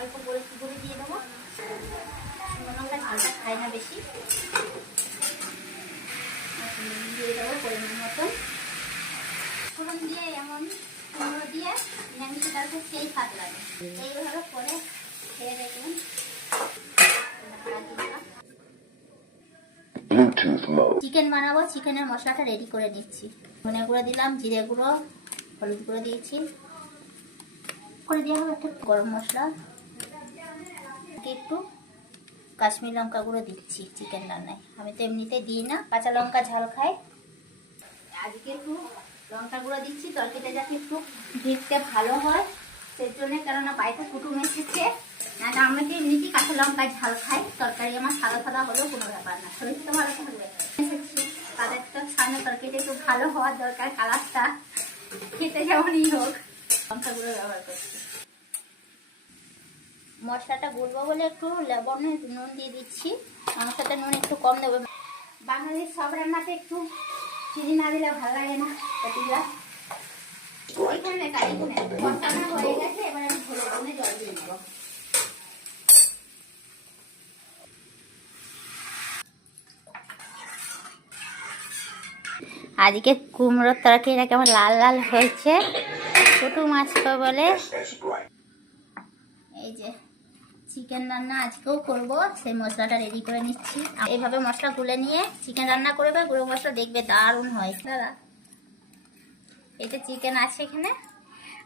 অল্প করে দিয়ে দেবো। শুকনো লঙ্কা ঝালটা খায় না বেশি, দিয়ে দেবো পরিমাণ মতন। ফোড়ন দিয়ে এমন কুমড়ো দিয়ে নিরামিষ ডালতে সেই স্বাদ লাগে। এইভাবে করে খেয়ে দেখবেন। চিকেন বানাবো, চিকেনের মশলাটা রেডি করে নিচ্ছি। ধনে গুঁড়ো দিলাম, জিরে গুঁড়ো, হলুদ গুঁড়ো দিয়েছি, করে দেওয়া হবে একটা গরম মশলা, একটু কাশ্মীর লঙ্কা গুঁড়ো দিচ্ছি চিকেন রান্নায়। আমি তো এমনিতে দিই না, কাঁচা লঙ্কা ঝাল খাই। আজকে একটু লঙ্কা গুঁড়ো দিচ্ছি তরকারিটা যাতে একটু দেখতে ভালো হয় সেই জন্য, কেননা বাড়িতে কুটুম এসেছে। না আমরা তো এমনিতেই কাঁচা লঙ্কা ঝাল খাই, তরকারি আমার সাদা সাদা হলেও কোনো ব্যাপার না, শরীর তো ভালো থাকবে। তাদের তো সামনে তরকারিটা একটু ভালো হওয়ার দরকার, কালারটা খেতে যেমনই হোক। লঙ্কা গুঁড়ো ব্যবহার করছি। মশলাটা গুলবো বলে একটু লবণে নুন দিয়ে দিচ্ছি। আমার সাথে নুন একটু কম দেবো। বাঙালির সব রান্নাতে একটু চিনি না দিলে ভালো লাগে না। এখানে মশলা হয়ে গেছে, এবার আমি ঝোলের জন্য জল দিয়ে দেবো। আজকে কুমড়োর তরকারিটা কেমন লাল লাল হয়েছে, কুটুম আসবে বলে। এই যে চিকেন রান্না আজকেও করব, সেই মশলাটা রেডি করে নিচ্ছি। এইভাবে মশলা গুলে নিয়ে চিকেন রান্না করবে, গুঁড়ো মশলা দেখবে দারুণ হয় দাদা। এটা চিকেন আছে এখানে,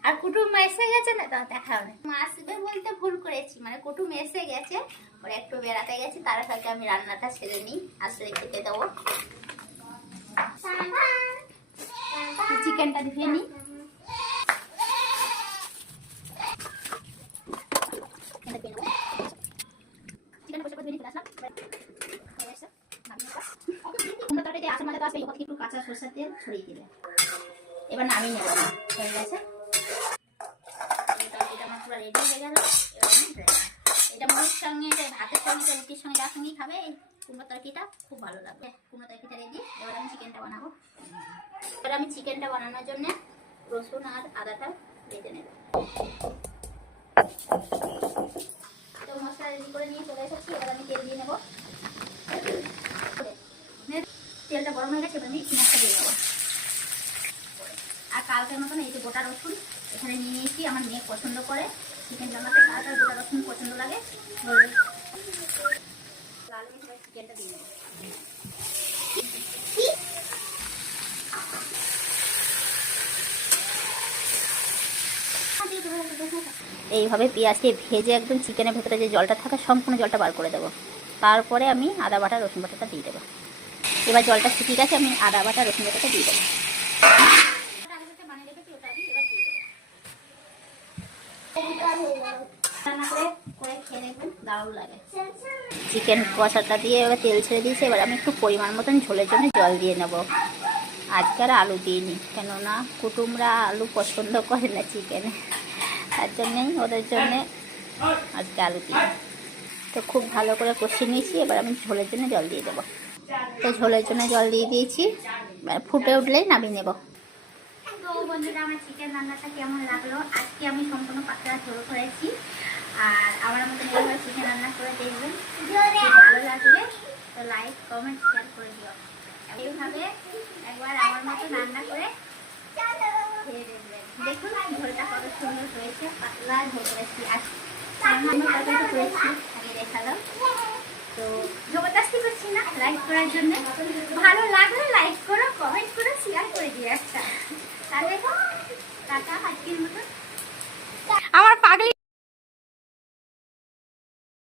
আর কুটুম এসে গেছে না, তা দেখা হবে। আসবে বলতে ভুল করেছি, মানে কুটুম এসে গেছে, ওরা একটু বেড়াতে গেছে, তার সাথে আমি রান্নাটা সেরে নিই, আসলে খেতে দেবো। চিকেনটা ধুয়ে নিই। একটু কাঁচা সরষের তেল ছড়িয়ে দিলে এবার নামিয়ে নেব। হয়ে গেছে, এটা আমার পুরো রেডি হয়ে গেল। এটা মুড়ির সঙ্গে, ভাতের সঙ্গে, রুটির সঙ্গে, যার সঙ্গেই খাবে এই কুমড়ো তরকারিটা খুব ভালো লাগবে। কুমড়ো তরকারিটা রেডি, এবার আমি চিকেনটা বানাবো। এবার আমি চিকেনটা বানানোর জন্য রসুন আর আদাটা বেটে নেব। তো মশলা রেডি করে নিয়ে চলে এসেছি, এবার আমি তেল দিয়ে নেব। তেলটা গরম হয়ে গেছে, এবার আমি পেঁয়াজটা দিয়ে নেবো। আর কালকের মতন এই যে গোটা রসুন এখানে নিয়ে নিয়েছি, আমার মেয়ে পছন্দ করে চিকেন রান্নাতে কালকে গোটা রসুন পছন্দ লাগে। লাল মিশে চিকেনটা দিয়ে নেবো। এইভাবে পেঁয়াজকে ভেজে একদম চিকেনের ভেতরে যে জলটা থাকে সম্পূর্ণ জলটা বার করে দেবো। তারপরে আমি আদা বাটা রসুন বাটাটা দিয়ে দেবো। এবার জলটা শুকিয়ে গেছে, আমি আদা বাটা রসুন বাটাটা দিয়ে দেবো। দারুণ লাগে। চিকেন কষাটা দিয়ে এবার তেল ছেড়ে দিয়েছি, এবার আমি একটু পরিমাণ মতন ঝোলের জন্য জল দিয়ে নেব। আজকে আর আলু দিইনি, কেননা কুটুমরা আলু পছন্দ করে না চিকেনে, তার জন্যেই ওদের জন্যে আজকে আলু দিই। তো খুব ভালো করে কষিয়ে নিয়েছি, এবার আমি ঝোলের জন্য জল দিয়ে দেবো। তো ঝোলের জন্য জল দিয়ে দিয়েছি, ফুটে উঠলেই নামিয়ে নেব। তো বন্ধুরা, আমার চিকেন রান্নাটা কেমন লাগলো? আজকে আমি সম্পূর্ণ পাতলা ঝোল করেছি, আর আমার মতো এইভাবে চিকেন রান্না করে দেখবেন, ভালো লাগবে। তো লাইক, কমেন্ট, শেয়ার করে দিও। এইভাবে একবার আমার মতো রান্না করে খেয়ে দেখবেন। দেখুন ঝোলটা কত সুন্দর হয়েছে, পাতলা ঝোল করেছি। আর করেছি আগে দেখালো, তো জবরদস্তি করছি না, লাইক করার জন্য। ভালো লাগলে লাইক করো, কমেন্ট করো, শেয়ার করে দিও একটা। তাহলে টাটা, আজকের মতো।